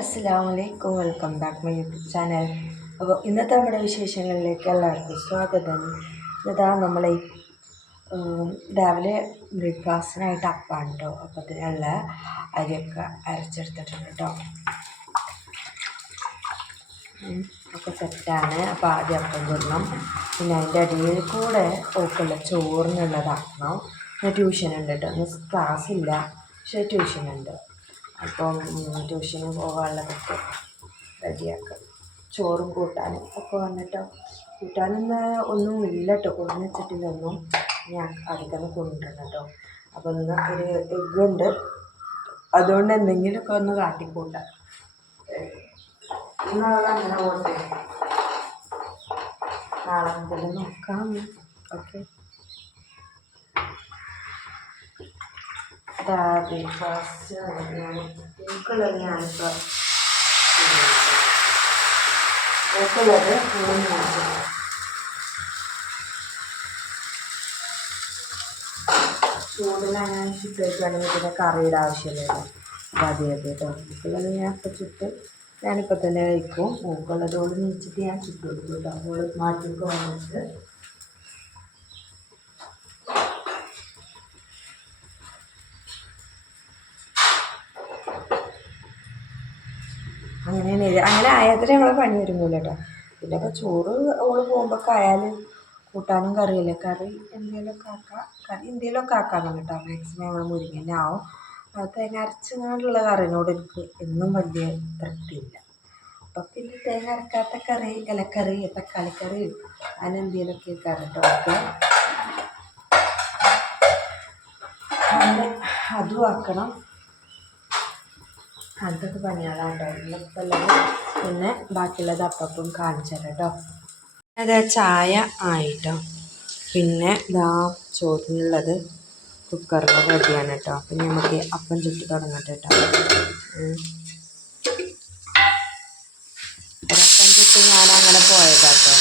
അസ്സാം വലൈക്കും welcome back my YouTube channel. അപ്പോൾ ഇന്നത്തെ നമ്മുടെ വിശേഷങ്ങളിലേക്ക് എല്ലാവർക്കും സ്വാഗതം. ഇതാ നമ്മൾ രാവിലെ ബ്രേക്ക്ഫാസ്റ്റിനായിട്ട് അപ്പാണ് കേട്ടോ അപ്പോൾ അതിനുള്ള അരിയൊക്കെ അരച്ചെടുത്തിട്ടുണ്ട് കേട്ടോ ഒക്കെ സെറ്റാണ്. അപ്പോൾ ആദ്യം അപ്പം ചുടണം പിന്നെ അതിന്റെ അടിയിൽ കൂടെ ഓക്കുള്ള ചോറിനുള്ളതാക്കണം പിന്നെ ട്യൂഷൻ ഉണ്ട് കേട്ടോ ക്ലാസ് ഇല്ല പക്ഷേ ട്യൂഷൻ ഉണ്ട് അപ്പം ട്യൂഷന് പോകാനുള്ളതൊക്കെ റെഡിയാക്കാം. ചോറും കൂട്ടാനും ഒക്കെ വന്നിട്ടോ. കൂട്ടാനൊന്നും ഒന്നും ഇല്ല കേട്ടോ ഞാൻ അടുക്കുന്ന കൊണ്ടുവരണം കേട്ടോ. അപ്പോൾ ഇന്ന് ഒരു എഗ്ഗുണ്ട് അതുകൊണ്ട് എന്തെങ്കിലുമൊക്കെ ഒന്ന് കാട്ടിക്കൂട്ടാം. നാളെ അങ്ങനെ പോട്ടെ. നാളെ മുതൽ നോക്കാം. ഓക്കെ. ബ്രേക്ക്ഫാസ്റ്റ് ഞാൻ എനിക്കുള്ളത് ഞാനിപ്പോൾ എനിക്കുള്ളത് മൂന്ന് ചൂടിലാണ് പിന്നെ കറിയുടെ ആവശ്യമില്ലല്ലോ അപ്പോൾ അത് കേട്ടോ. ഞാൻ ഇപ്പം ചുട്ട് ഞാനിപ്പോൾ തന്നെ കഴിക്കും മൂക്കുള്ളതോട് നീച്ചിട്ട് ഞാൻ ചുട്ട് കൊടുക്കും കേട്ടോ. മാറ്റിക്ക് വന്നിട്ട് അങ്ങനെയാണ് ഇത്. അങ്ങനെ ആയാൽ നമ്മളെ പണി ഒരുങ്ങൂല കേട്ടോ പിന്നെ ഇപ്പോൾ ചോറ് ഓൾ പോകുമ്പോഴൊക്കെ ആയാലും കൂട്ടാനും കറിയല്ലേ? കറി എന്തെങ്കിലുമൊക്കെ ആക്കാം. കറി എന്തെങ്കിലുമൊക്കെ ആക്കാമെന്ന് കേട്ടോ. മാക്സിമം നമ്മൾ മുരിങ്ങന്നെ ആവും. അത് തേങ്ങ അരച്ചങ്ങാണ്ടുള്ള കറിനോട് എനിക്ക് എന്നും വലിയ തൃപ്തിയില്ല. അപ്പം പിന്നെ തേങ്ങ അരക്കാത്ത കറി ഇലക്കറി തക്കാളിക്കറി അങ്ങനെ എന്തെങ്കിലുമൊക്കെ കറിട്ട് അങ്ങനെ അതും ആക്കണം. പണികളാണ് കേട്ടോ ഉള്ളത് പിന്നെ ബാക്കിയുള്ളത് അപ്പം കാണിച്ചു തരാം കേട്ടോ അത് ചായ ആയിട്ടോ. പിന്നെ ഇതാ ചോറിനുള്ളത് കുക്കറിൽ റെഡിയാണ് കേട്ടോ. അപ്പം നമുക്ക് അപ്പം ചുറ്റി തുടങ്ങട്ടെ കേട്ടോ. അപ്പം ചുട്ട് ഞാൻ അങ്ങനെ പോയതാട്ടോ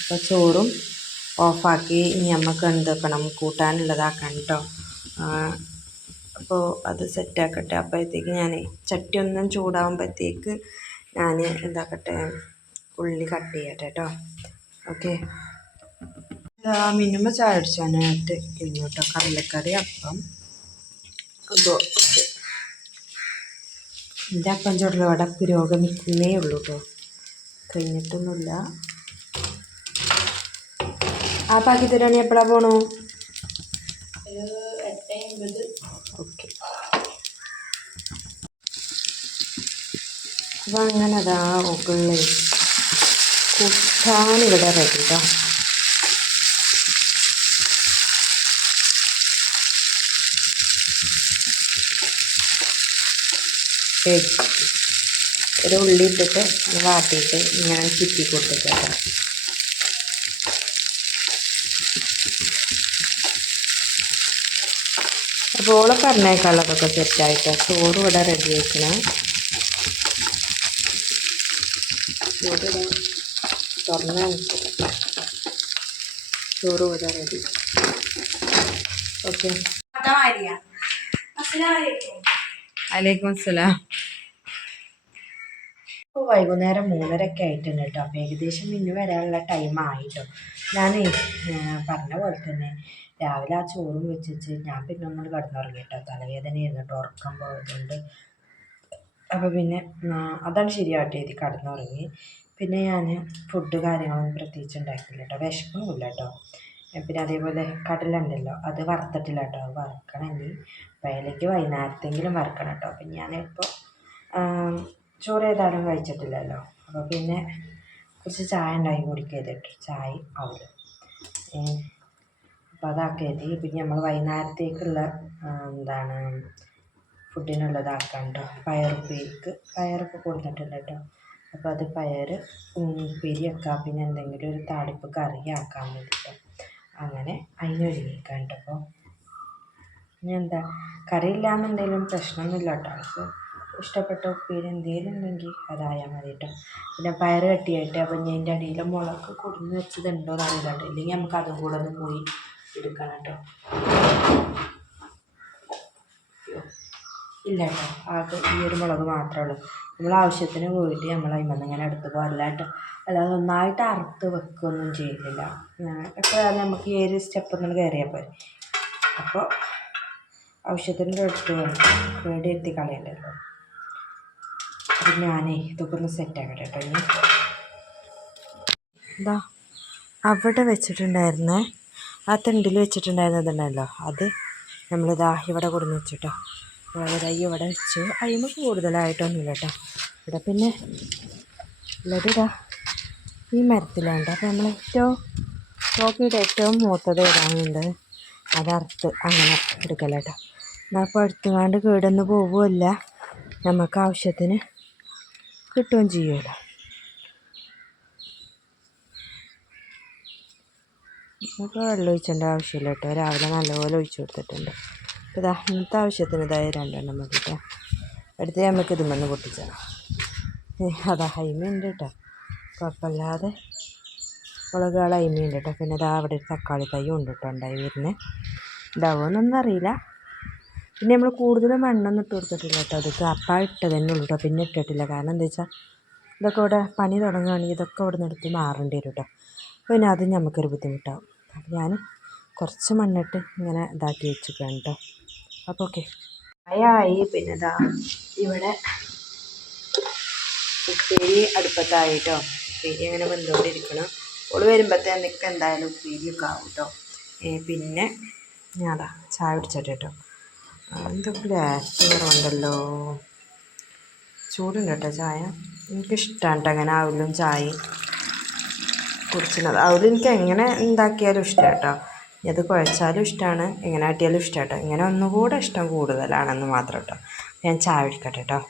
അപ്പോൾ ചോറും ഓഫാക്കി ഇനി നമുക്ക് എന്തൊക്കണം? കൂട്ടാനുള്ളതാക്കണം കേട്ടോ. അപ്പോൾ അത് സെറ്റാക്കട്ടെ. അപ്പോഴത്തേക്ക് ഞാൻ ചട്ടി ഒന്നും ചൂടാകുമ്പോഴത്തേക്ക് ഞാൻ എന്താക്കട്ടെ ഉള്ളി കട്ട് ചെയ്യട്ടെ കേട്ടോ ഓക്കെ. മിനിമം ചായ അടിച്ചാനായിട്ട് ഇങ്ങോട്ട് കേട്ടോ കടലക്കറി അപ്പം. അപ്പോൾ ഓക്കെ. എന്റെ അപ്പം ചുടലും അവിടെ പുരോഗമിക്കുന്നേ ഉള്ളൂ കേട്ടോ കഴിഞ്ഞിട്ടൊന്നുമില്ല. ആ പാക്കി തരാണി എപ്പോഴാണ് പോണു? ഓക്കെ. അപ്പം അങ്ങനെ അതാ ഉള്ളി കുട്ടാൻ ഇവിടെ റെഡി ഒരു ഉള്ളി ഇട്ടിട്ട് വാട്ടിയിട്ട് ഇങ്ങനെ ചുറ്റി കൊടുത്തിട്ട് അപ്പോൾ ഓളെ പറഞ്ഞേക്കാനുള്ളതൊക്കെ സെറ്റായിട്ട് ചോറ് ഇവിടെ റെഡി ആക്കണം ചോറ് തുറന്ന് ചോറ് ഇവിടെ റെഡി ഓക്കെ വലൈക്കും അസ്സലാം. ഇപ്പോൾ വൈകുന്നേരം മൂന്നരയൊക്കെ ആയിട്ടുണ്ട് കേട്ടോ. അപ്പോൾ ഏകദേശം ഇന്ന് വരാനുള്ള ടൈം ആയിട്ടോ. ഞാൻ പറഞ്ഞ പോലെ തന്നെ രാവിലെ ആ ചോറും വെച്ചിട്ട് ഞാൻ പിന്നെ ഒന്നും കിടന്നുറങ്ങി കേട്ടോ തലവേദനയായിരുന്നു കേട്ടോ ഉറക്കം പോയതുകൊണ്ട്. അപ്പോൾ പിന്നെ അതാണ് ശരിയാവട്ടെ എഴുതി കിടന്നുറങ്ങി. പിന്നെ ഞാൻ ഫുഡ് കാര്യങ്ങളൊന്നും പ്രത്യേകിച്ച് ഉണ്ടാക്കിയില്ല കേട്ടോ. വിശക്കുന്നില്ല കേട്ടോ. പിന്നെ അതേപോലെ കടല ഉണ്ടല്ലോ അത് വറുത്തിട്ടില്ല കേട്ടോ. വറുക്കണമെങ്കിൽ വയലേക്ക് വൈകുന്നേരത്തെങ്കിലും വറുക്കണം കേട്ടോ. അപ്പം ഞാനിപ്പോൾ ചോറ് ഏതായാലും കഴിച്ചിട്ടില്ലല്ലോ. അപ്പോൾ പിന്നെ കുറച്ച് ചായ ഉണ്ടാക്കി കുടിക്കുക ചായ ആവില്ല അപ്പോൾ അതാക്കിയത്. പിന്നെ നമ്മൾ വൈകുന്നേരത്തേക്കുള്ള എന്താണ് ഫുഡിനുള്ളതാക്കാം കേട്ടോ പയറുപ്പേരിക്ക് പയറൊക്കെ കൊടുത്തിട്ടുണ്ട് കേട്ടോ അപ്പോൾ അത് പയർ ഉപ്പേരി വെക്കാം. പിന്നെ എന്തെങ്കിലും ഒരു താളിപ്പ് കറി ആക്കാൻ വേണ്ടിയിട്ട് അങ്ങനെ അതിനൊരുങ്ങിക്കാം കേട്ടോ അപ്പോൾ ഇനി എന്താ കറി ഇല്ലാന്നുണ്ടെങ്കിലും പ്രശ്നമൊന്നുമില്ല കേട്ടോ ഇഷ്ടപ്പെട്ട ഉപ്പേരി എന്തെങ്കിലും ഉണ്ടെങ്കിൽ അതായാൽ മതി കേട്ടോ പിന്നെ പയർ കട്ടിയായിട്ട് അപ്പം ഞാൻ അതിന്റെ അടിയിൽ മുളക് കൊടുന്ന് വെച്ചതുണ്ടോ എന്നറിയില്ല കേട്ടോ ഇല്ലെങ്കിൽ നമുക്ക് അതും കൂടെ ഒന്ന് പോയി എടുക്കണം കേട്ടോ. ഇല്ല കേട്ടോ. ആകെ ഈ ഒരു മുളക് മാത്രമേ ഉള്ളൂ. നമ്മൾ ആവശ്യത്തിന് പോയിട്ട് നമ്മൾ അതിമന്ന് ഇങ്ങനെ എടുത്ത് പോകാറില്ല കേട്ടോ. അല്ലാതെ ഒന്നായിട്ട് അറുത്ത് വെക്കുകയൊന്നും ചെയ്തില്ല. അപ്പോൾ നമുക്ക് ഈ ഒരു സ്റ്റെപ്പ് ഒന്ന് കയറിയാൽ പോരെ. അപ്പോൾ ആവശ്യത്തിന് അടുത്ത് റെഡി എത്തി കളയണ്ടല്ലോ അപ്പം ഞാനേ ഇതൊക്കെ ഒന്ന് സെറ്റാക്കട്ടെ കേട്ടോ. ഇനി. എന്താ അവിടെ വെച്ചിട്ടുണ്ടായിരുന്നേ. ആ തെണ്ടിൽ വെച്ചിട്ടുണ്ടായിരുന്നതുണ്ടല്ലോ അത് നമ്മളിതാ ഇവിടെ കൊടുന്ന് വെച്ചിട്ടോ. ഇതാ ഇവിടെ വെച്ച് അതിന് കൂടുതലായിട്ടൊന്നുമില്ല കേട്ടോ. ഇവിടെ പിന്നെ ഉള്ളത് ഈ മരത്തിലാണ്. അപ്പോൾ നമ്മൾ ഏറ്റവും നോക്കിയിട്ട് ഏറ്റവും മൂത്തത് ഇടാനുണ്ട് അത് അറുത്ത് അങ്ങനെ എടുക്കല കേട്ടോ. എന്നാൽ അടുത്തുകാണ്ട് കേടൊന്നും പോവുമല്ല നമുക്ക് ആവശ്യത്തിന് കിട്ടുകയും ചെയ്യുമല്ലോ. നമുക്ക് വെള്ളം ഒഴിച്ചേണ്ട ആവശ്യമില്ല കേട്ടോ. രാവിലെ നല്ലപോലെ ഒഴിച്ചു കൊടുത്തിട്ടുണ്ട്. അപ്പോൾ ഇതാ ഇന്നത്തെ ആവശ്യത്തിന് ഇതായി രണ്ടെണ്ണം മതി കേട്ടോ. എടുത്ത് നമുക്ക് ഇതുമെന്ന് പൊട്ടിച്ചാൽ അതാ ഹൈമയുണ്ട് കേട്ടോ. കുഴപ്പമില്ലാതെ മുളകുകൾ ഹൈമയുണ്ട് കേട്ടോ. പിന്നെ ഇതാ അവിടെ ഒരു തക്കാളി തൈ ഉണ്ട് കേട്ടോ ഉണ്ടായി വരുന്നത്. ഉണ്ടാവുമെന്നൊന്നും അറിയില്ല. പിന്നെ നമ്മൾ കൂടുതലും മണ്ണൊന്നും ഇട്ട് കൊടുത്തിട്ടില്ല കേട്ടോ. അതൊക്കെ അപ്പം ഇട്ടത് തന്നെ ഉള്ളൂ കേട്ടോ. പിന്നെ ഇട്ടിട്ടില്ല. കാരണം എന്താ വെച്ചാൽ ഇതൊക്കെ ഇവിടെ പണി തുടങ്ങുകയാണെങ്കിൽ ഇതൊക്കെ ഇവിടെ നിന്ന് എടുത്ത് മാറേണ്ടി വരും കേട്ടോ. പിന്നെ അതും നമുക്കൊരു ബുദ്ധിമുട്ടാവും. അപ്പം ഞാൻ കുറച്ച് മണ്ണിട്ട് ഇങ്ങനെ ഇതാക്കി വെച്ചിരിക്കുകയാണ് കേട്ടോ അപ്പോൾ ഓക്കെ. ആയി പിന്നെ ഇതാ ഇവിടെ ഉപ്പേരി അടുപ്പത്തായി കേട്ടോ ഉപ്പേരി അങ്ങനെ വെന്തോണ്ടിരിക്കണം. ഓൾ വരുമ്പോഴത്തേക്ക് എന്തായാലും ഉപ്പേരിയൊക്കെ ആവും കേട്ടോ പിന്നെ ഞാതാ ചായ പിടിച്ചിട്ട് കേട്ടോ എന്തൊക്കെ ലാസ്റ്റ് കുറവുണ്ടല്ലോ. ചൂടുണ്ട് കേട്ടോ ചായ? എനിക്കിഷ്ടമാണ് കേട്ടോ അങ്ങനെ ആവില്ലും ചായയും. കുടിച്ചിരുന്നത് അതിൽ എനിക്ക് എങ്ങനെ ഉണ്ടാക്കിയാലും ഇഷ്ടമാണ് കേട്ടോ ഇനി അത് കുഴച്ചാലും ഇഷ്ടമാണ് എങ്ങനെ ആട്ടിയാലും ഇഷ്ടമാണ് കേട്ടോ ഇങ്ങനെ ഒന്നുകൂടെ ഇഷ്ടം കൂടുതലാണെന്ന് മാത്രം കേട്ടോ ഞാൻ ചായ കുടിക്കട്ടെ കേട്ടോ